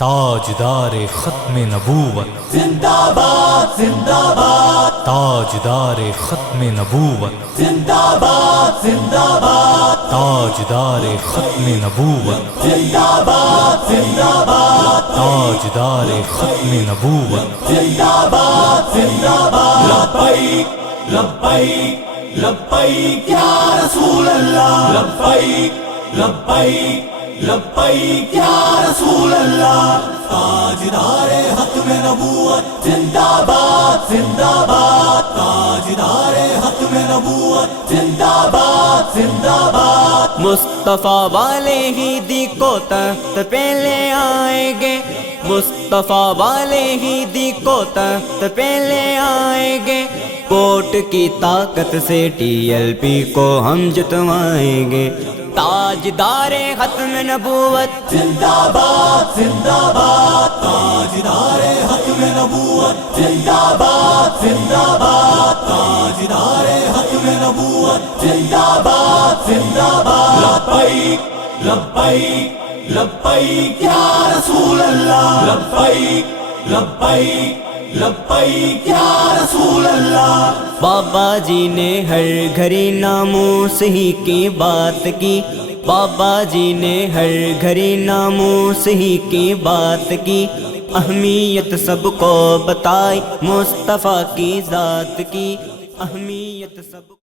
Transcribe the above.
تاجدار ختم نبوت زندہ باد زندہ باد تاجدار ختم نبوت زندہ باد زندہ باد تاجدار ختم نبوت زندہ باد زندہ باد تاجدار ختم نبوت زندہ باد زندہ باد لبیک لبیک لبیک یا رسول اللہ لبیک لبیک لبیک یا رسول اللہ تاجدار ختم نبوت زندہ باد زندہ باد تاجدار ختم نبوت زندہ باد زندہ باد مصطفیٰ والے ہی دی کو تخت پہ لے آئیں گے مصطفیٰ والے ہی دی کو تخت پہ لے آئیں گے کوٹ کی طاقت سے ٹی ایل پی کو ہم جتوائیں گے تاجدار ختم نبوت زندہ باد زندہ باد تاجدار ختم نبوت زندہ باد زندہ باد تاجدار ختم نبوت زندہ باد زندہ باد لبیک لبیک لبیک یا رسول اللہ لبیک لبیک لبیک یا رسول اللہ بابا جی نے ہر گھڑی ناموس ہی کی بات کی بابا جی نے ہر گھڑی ناموس ہی کی بات کی اہمیت سب کو بتائی مصطفیٰ کی ذات کی اہمیت سب